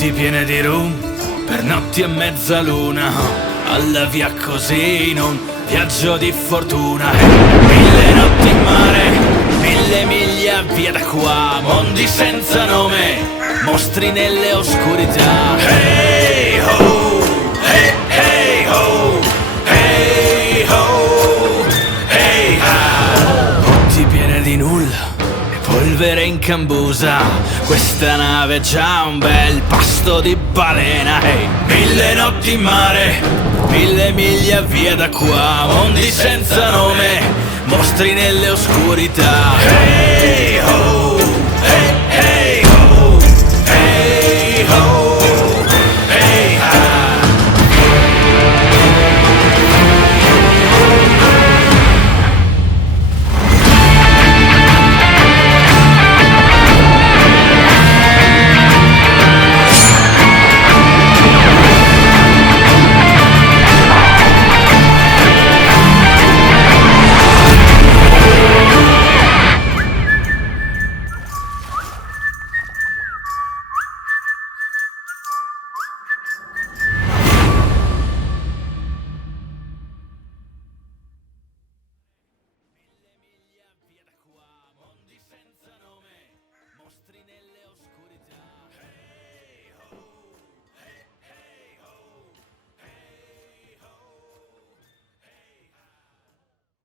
Botti piene di rum, per notti e mezzaluna, alla via così in un viaggio di fortuna. Mille notti in mare, 1000 miglia via da qua, mondi senza nome, mostri nelle oscurità. Hey ho, hey hey ho, hey ho, hey ha. Botti piene di nulla, polvere in cambusa, questa nave è già un bel pasto di balena. Hey, 1000 notti in mare, 1000 miglia via da qua, mondi senza nome, mostri nelle oscurità. Hey, oh.